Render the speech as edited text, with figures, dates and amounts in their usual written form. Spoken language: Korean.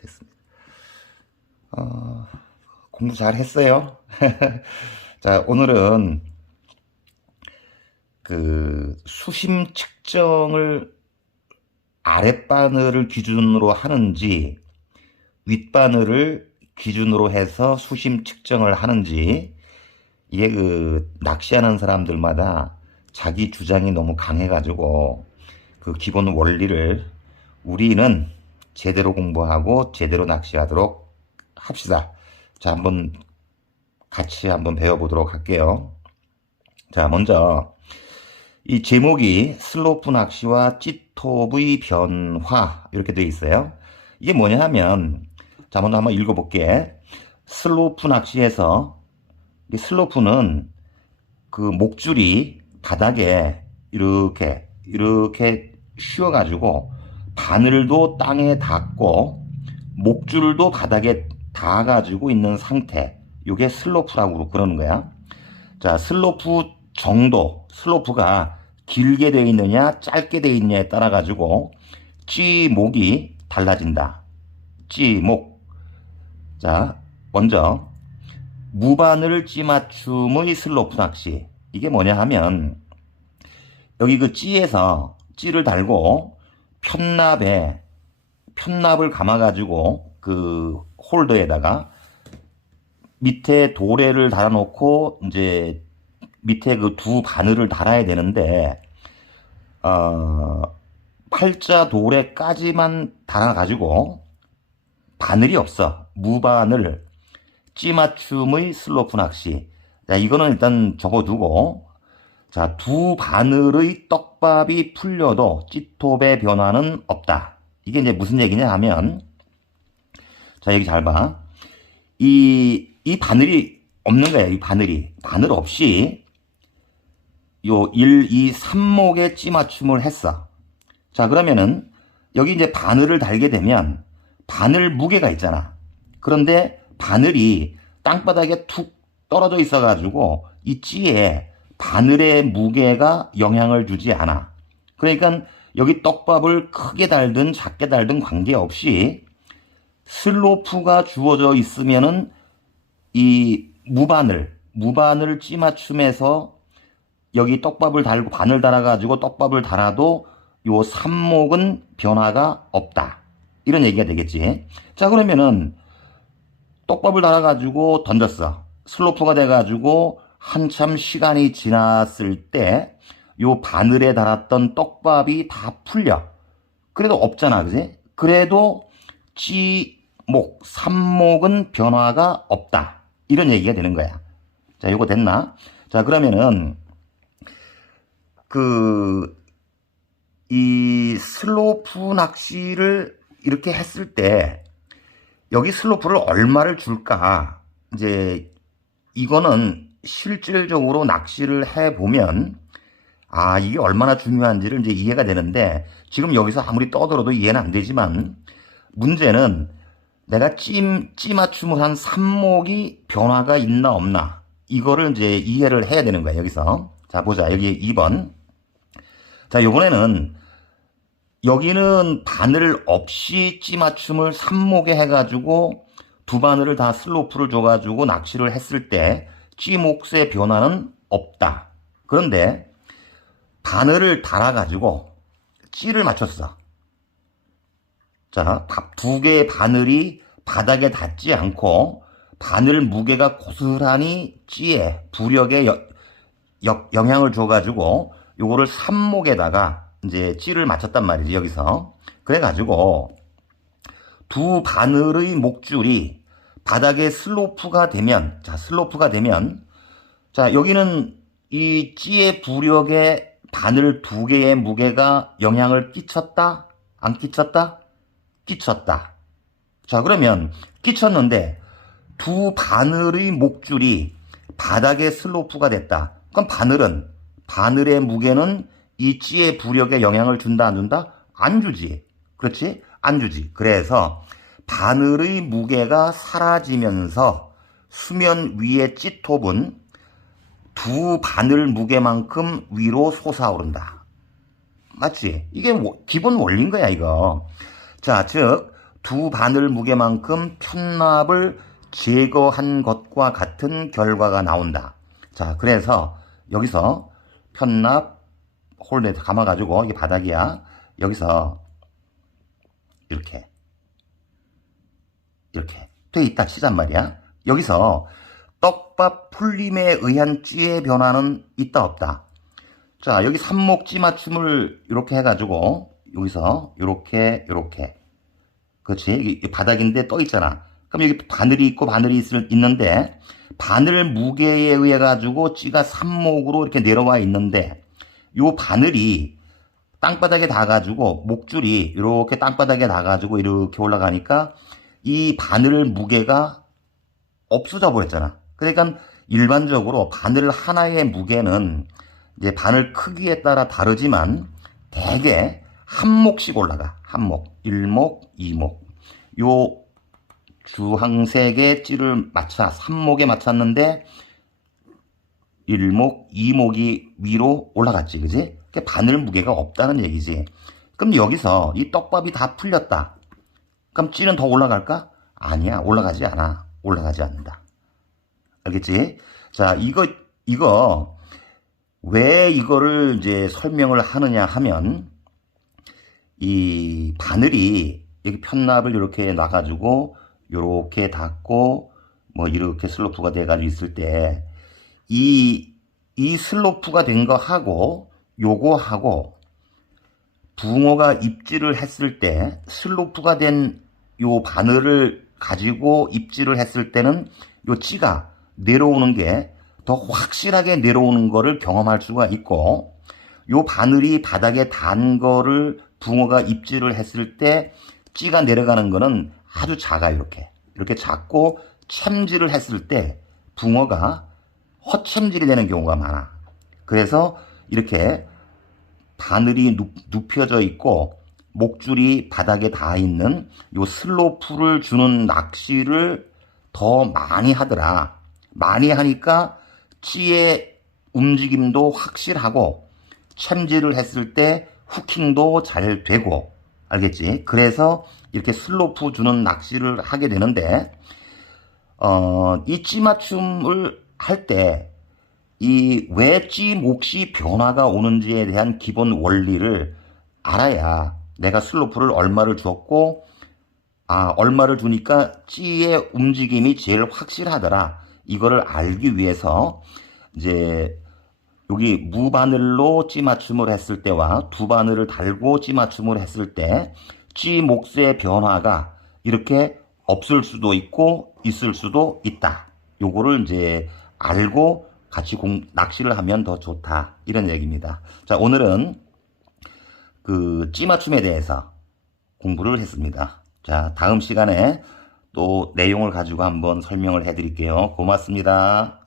됐습니다. 공부 잘 했어요? 자, 오늘은 그 수심 측정을 아랫바늘을 기준으로 하는지 윗바늘을 기준으로 해서 수심 측정을 하는지, 이게 그 낚시하는 사람들마다 자기 주장이 너무 강해가지고 그 기본 원리를 우리는 제대로 공부하고 제대로 낚시하도록 합시다. 자, 같이 한번 배워보도록 할게요. 자, 먼저 이 제목이 슬로프 낚시와 찌톱의 변화 이렇게 되어 있어요. 이게 뭐냐 하면, 자, 먼저 한번 읽어볼게. 슬로프 낚시에서 이 슬로프는 그 목줄이 바닥에 이렇게 휘어가지고 바늘도 땅에 닿고 목줄도 바닥에 닿아가지고 있는 상태, 이게 슬로프라고 그러는 거야. 자, 슬로프 정도, 슬로프가 길게 되어 있느냐 짧게 되어 있느냐에 따라 가지고 찌목이 달라진다. 찌목. 자, 먼저 무바늘 찌맞춤의 슬로프 낚시, 이게 뭐냐 하면, 여기 그 찌에서 찌를 달고 편납을 감아 가지고 그 홀더에다가 밑에 도래를 달아 놓고 이제 밑에 그 두 바늘을 달아야 되는데, 팔자 도래까지만 달아 가지고 바늘이 없어. 무바늘 찌맞춤의 슬로프 낚시. 자, 이거는 일단 접어두고, 자, 두 바늘의 떡밥이 풀려도 찌톱의 변화는 없다. 이게 이제 무슨 얘기냐 하면, 자, 여기 잘 봐. 이 바늘이 없는 거야. 이 바늘 없이 요 1, 2, 3목에 찌맞춤을 했어. 자, 그러면은 여기 이제 바늘을 달게 되면 바늘 무게가 있잖아. 그런데 바늘이 땅바닥에 툭 떨어져 있어가지고 이 찌에 바늘의 무게가 영향을 주지 않아. 그러니까 여기 떡밥을 크게 달든 작게 달든 관계없이 슬로프가 주어져 있으면은 이 무바늘 찌맞춤에서 여기 떡밥을 달고 바늘 달아가지고 떡밥을 달아도 요 삽목은 변화가 없다. 이런 얘기가 되겠지. 자, 그러면은 떡밥을 달아가지고 던졌어. 슬로프가 돼가지고 한참 시간이 지났을 때 요 바늘에 달았던 떡밥이 다 풀려. 그래도 없잖아, 그지? 그래도 삽목은 변화가 없다. 이런 얘기가 되는 거야. 자, 요거 됐나? 자, 그러면은 이 슬로프 낚시를 이렇게 했을 때 여기 슬로프를 얼마를 줄까? 이제 이거는 실질적으로 낚시를 해보면 이게 얼마나 중요한지를 이제 이해가 되는데, 지금 여기서 아무리 떠들어도 이해는 안 되지만, 문제는 내가 찌맞춤을 한 삽목이 변화가 있나 없나, 이거를 이제 이해를 해야 되는 거야, 여기서. 자, 보자. 여기 2번. 자, 요번에는 여기는 바늘 없이 찌맞춤을 삽목에 해가지고 두 바늘을 다 슬로프를 줘가지고 낚시를 했을 때 찌목의 변화는 없다. 그런데 바늘을 달아가지고 찌를 맞췄어. 자, 두 개의 바늘이 바닥에 닿지 않고 바늘 무게가 고스란히 찌에 부력에 영향을 줘가지고 요거를 삽목에다가 이제 찌를 맞췄단 말이지, 여기서. 그래가지고 두 바늘의 목줄이 바닥에 슬로프가 되면, 자, 여기는 이 찌의 부력에 바늘 두 개의 무게가 영향을 끼쳤다? 안 끼쳤다? 끼쳤다. 자, 그러면 끼쳤는데 두 바늘의 목줄이 바닥에 슬로프가 됐다. 그럼 바늘의 무게는 이 찌의 부력에 영향을 준다, 안 준다? 안 주지. 그렇지? 안 주지. 그래서 바늘의 무게가 사라지면서 수면 위의 찌톱은 두 바늘 무게만큼 위로 솟아오른다. 맞지? 이게 기본 원리인 거야, 이거. 자, 즉 두 바늘 무게만큼 편납을 제거한 것과 같은 결과가 나온다. 자, 그래서 여기서 편납 홀더에 감아가지고, 이게 바닥이야. 여기서 이렇게 돼 있다 치잔 말이야. 여기서 떡밥 풀림에 의한 찌의 변화는 있다 없다. 자, 여기 삽목 찌 맞춤을 이렇게 해가지고 여기서 이렇게 그렇지. 이게 바닥인데 떠 있잖아. 그럼 여기 바늘이 있고 바늘이 있는데 바늘 무게에 의해 가지고 찌가 삽목으로 이렇게 내려와 있는데 요 바늘이 땅바닥에 닿아가지고 목줄이 이렇게 땅바닥에 닿아가지고 이렇게 올라가니까 이 바늘 무게가 없어져 버렸잖아. 그러니까 일반적으로 바늘 하나의 무게는 이제 바늘 크기에 따라 다르지만 대개 한 목씩 올라가. 한 목, 1목, 2목. 요 주황색의 찌를 맞춰 3목에 맞췄는데 1목, 2목이 위로 올라갔지. 그지? 바늘 무게가 없다는 얘기지. 그럼 여기서 이 떡밥이 다 풀렸다. 그럼 찌는 더 올라갈까? 아니야. 올라가지 않아. 올라가지 않는다. 알겠지? 자, 이거 왜 이거를 이제 설명을 하느냐 하면 이 바늘이 여기 편납을 이렇게 놔가지고 이렇게 닫고 뭐 이렇게 슬로프가 돼가지고 있을 때 이 슬로프가 된 거 하고 요거 하고 붕어가 입질을 했을 때 슬로프가 된 요 바늘을 가지고 입질을 했을 때는 요 찌가 내려오는 게 더 확실하게 내려오는 거를 경험할 수가 있고 요 바늘이 바닥에 닿은 거를 붕어가 입질을 했을 때 찌가 내려가는 거는 아주 작아. 이렇게 작고 챔질을 했을 때 붕어가 헛챔질이 되는 경우가 많아. 그래서 이렇게 바늘이 눕혀져 있고 목줄이 바닥에 닿아 있는 요 슬로프를 주는 낚시를 더 많이 하더라. 많이 하니까 찌의 움직임도 확실하고 챔질을 했을 때 후킹도 잘 되고. 알겠지? 그래서 이렇게 슬로프 주는 낚시를 하게 되는데 이 찌 맞춤을 할 때 이 왜 찌 몫이 변화가 오는지에 대한 기본 원리를 알아야 내가 슬로프를 얼마를 주었고 얼마를 주니까 찌의 움직임이 제일 확실하더라. 이거를 알기 위해서 이제 여기 무바늘로 찌 맞춤을 했을 때와 두 바늘을 달고 찌 맞춤을 했을 때 찌 몫의 변화가 이렇게 없을 수도 있고 있을 수도 있다. 요거를 이제 알고 같이 낚시를 하면 더 좋다. 이런 얘기입니다. 자, 오늘은 그 찌 맞춤에 대해서 공부를 했습니다. 자, 다음 시간에 또 내용을 가지고 한번 설명을 해드릴게요. 고맙습니다.